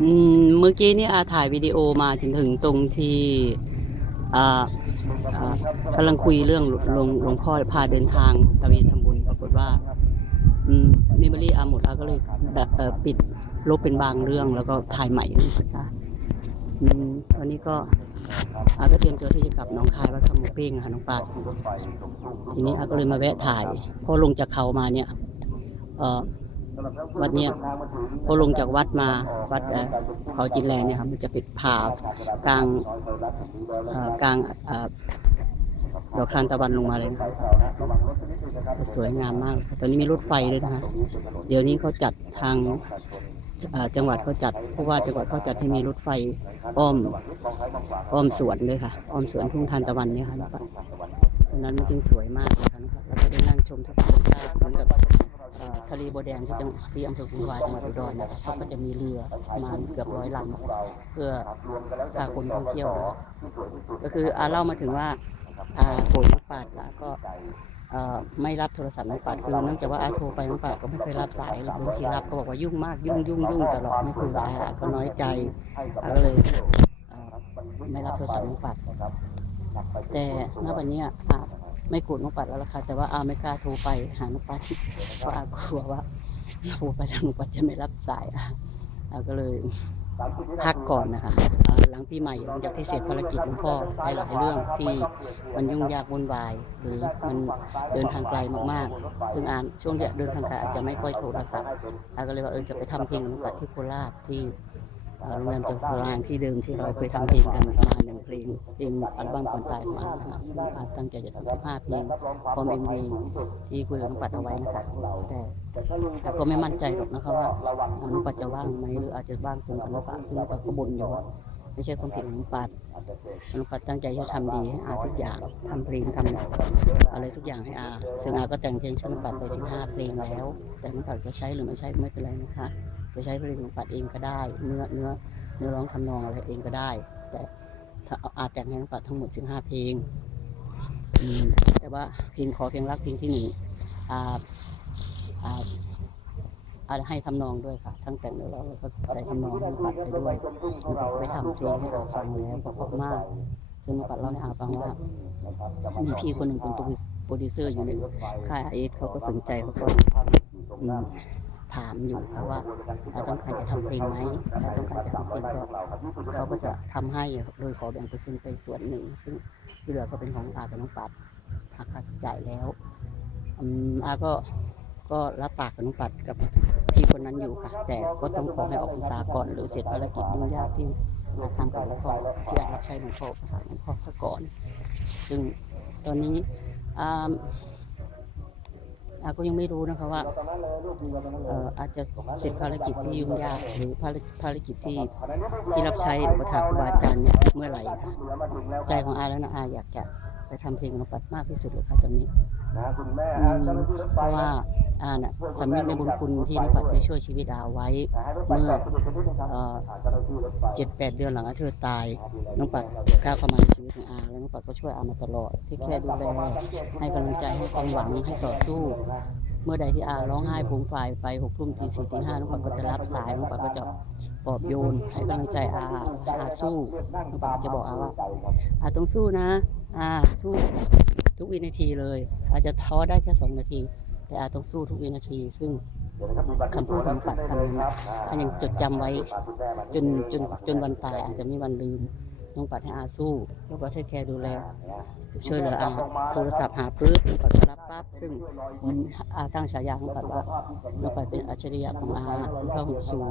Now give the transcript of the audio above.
อืมเมื่อกี้นี่อาถ่ายวิดีโอมาจนถึงตรงที่อ่ากำลังคุยเรื่องหลวงหลวงพ่อพาเดินทางตะเวนทำบุญปรากฏว่าอืมเมมโมรี่อาหมดอาก็เลยเอ่อปิดลบเป็นบางเรื่องแล้วก็ถ่ายใหม่นะคะอืมตอนนี้ก็อาก็เตรียมตัวที่จะกลับน้องคายวัดคำมูเป้งค่ะน้องปาดทีนี้อาก็เลยมาแวะถ่ายพอลงจากเขามาเนี่ย เอ่อ วัดเนี้ยพอลงจากวัดมาวัดเอ่อเขาจินแลเนี่ยครับมันจะเป็นผากลางเอ่อกลางเอ่อดอกทานตะวันลงมาเลยนะครับสวยงามมาก ตอนนี้มีรถไฟด้วยนะฮะเดี๋ยวนี้เขาจัดทางเอ่อจังหวัดเขาจัดผู้ว่าจังหวัดเขาจัดให้มีรถไฟอ้อมอ้อมสวนเลยค่ะ อ้อมสวนทุ่งทานตะวันเนี่ยค่ะนะครับฉะนั้นมันจึงสวยมากเลยค่ะนะครับแล้วก็ได้นั่งชมทุกธรรมชาติเหมือนกับ เอ่อทะเลบัวแดงที่จังที่อำเภอภูวายจังหวัดอุดรนะครับเขาก็จะมีเรือประมาณเกือบร้อยลำเพื่อพาคนท่องเที่ยว ก็คืออาเล่ามาถึงว่าอาโกยน้องปาดละก็ไม่รับโทรศัพท์น้องปาดคือเนื่องจากว่าอาโทรไปน้องปาดก็ไม่เคยรับสายหรอกบางทีรับก็บอกว่ายุ่งมากยุ่งยุ่งยุ่งตลอดไม่คุยกับอาก็น้อยใจอาก็เลยไม่รับโทรศัพท์น้องปาด แต่ณวันเนี้ยอาไม่โกรธน้องปัดแล้วล่ะค่ะ แต่ว่าอาไม่กล้าโทรไปหาน้องปัดเพราะอากลัวว่าโทรไปทางน้องปัดจะไม่รับสายอาอาก็เลยพักก่อนนะคะหลังปีใหม่หลังจากที่เสร็จภารกิจหลวงพ่อหลายๆเรื่องที่มันยุ่งยากวุ่นวาย หรือมันเดินทางไกลมากๆ ซึ่งอานช่วงเนี้ยเดินทางไกลอาจจะไม่ค่อยโทรศัพท์อาก็เลยว่าเออจะไปทำเพลงกับน้องปัดที่โคราชที่ โรงแรมจังโคราชที่เดิมที่เราเคยทำเพลงกันมาหนึ่งเพลงเพลงอัลบั้มก่อนตายของอานะคะซึ่งอาตั้งใจจะทำสิบห้าเพลงพร้อมเอ็มวีที่คุยกับน้องปัดเอาไว้นะคะแต่แต่ก็ไม่มั่นใจหรอกนะคะว่าน้องปัดจะว่างไหมหรืออาจจะว่างตรงกับน้องปัดซึ่งน้องปัดก็บ่นอยู่ว่าไม่ใช่ความผิดของน้องปัดน้องปัดตั้งใจจะทำดีให้อาทุกอย่างทำเพลงทำอะไรทุกอย่างให้อาซึ่งอาก็แต่งเพลงช่วยน้องปัดไปสิบห้าเพลงแล้ว แต่น้องปัดจะใช้หรือไม่ใช้ก็ไม่เป็นไรนะคะจะ ใช้เพลงของปัดเองก็ได้ เนื้อเนื้อเนื้อร้องทำนองอะไรเองก็ได้ แต่ถ้าเอาอาแต่งให้น้งปัดทั้งหมดสิบห้าเพลงแต่ว่าเพลงขอเพลงรักเพลงที่หนึ่งอาอาอาให้ทำนองด้วยค่ะ ทั้งแต่งเนื้อร้องแล้วก็ใส่ทำนองให้น้องปัดไปด้วยไปทำเพลงให้อาฟังแล้วเพราะมากซึ่งปัดเล่าให้อาฟังว่ามีพี่คนหนึ่งเป็นโปรดิวเซอร์อยู่ในค่ายเอ็กเขาก็สนใจเขาก็อืม ถามอยู่ค่ะว่าถ้าต้องการจะทำเพลงไหมถ้าต้องการจะทำเพลงก็เขาก็จะทำให้โดยขอแบ่งเปอร์เซ็นต์ไปส่วนหนึ่ง ซึ่งที่เหลือก็เป็นของอากับน้องปัดหักค่าใช้จ่ายแล้วอาก็ก็รับปากกับน้องปัดกับพี่คนนั้นอยู่ค่ะ แต่ก็ต้องขอให้ออกพรรษาก่อน หรือเสร็จภารกิจยุ่งยากที่มาทำกับหลวงพ่อที่อารับใช้หลวงพ่อประสานหลวงพ่อซะก่อน ซึ่งตอนนี้อ่าอาก็ยังไม่รู้นะคะว่าเอ่ออาจจะเสร็จภารกิจที่ยุ่งยากหรือภารภารกิจที่ที่รับใช้อุปถากครูบาอาจารย์เนี่ยเมื่อไหร่ค่ะใจของอาแล้วนะอาอยากจะไปทำเพลงของปัดมากที่สุดเลยค่ะตอนนี้อืมเพราะว่า อาน่ะสำนึกในบุญคุณที่นปัดได้ช่วยชีวิตอาไว้ เมื่อเจ็ดแปดเดือนหลังอาเธอตาย น้องปัดก้าวเข้ามาในชีวิตของอาแล้วน้องปัดก็ช่วยอามาตลอดที่แค่ดูแลให้กำลังใจให้ความหวังให้ต่อสู้ เมื่อใดที่อาร้องไห้ผงฝ่ายไปหกทุ่มตีสี่ตีห้าน้องปัดก็จะรับสายน้องปัดก็จะปลอบโยนให้กำลังใจอาอาสู้น้องปัดจะบอกอาว่าอาต้องสู้นะอาสู้ทุกวินาทีเลย อาจจะท้อได้แค่สองนาที แต่อาต้องสู้ทุกวินาที ซึ่งคำพูดคำปัดคำนี้ายังจดจำไว้ จนจนจนวันตายอาจจะไม่มีวันลืมน้องปัดให้อาสู้แล้วก็เทคแคร์ดูแลช่วยเหลืออาโทรศัพท์หาปุ๊บน้องปัดรับปั๊บซึ่งอาตั้งฉายาของปัดว่าน้องปัดเป็นอัจฉริยะของอาที่เข้าหูสู่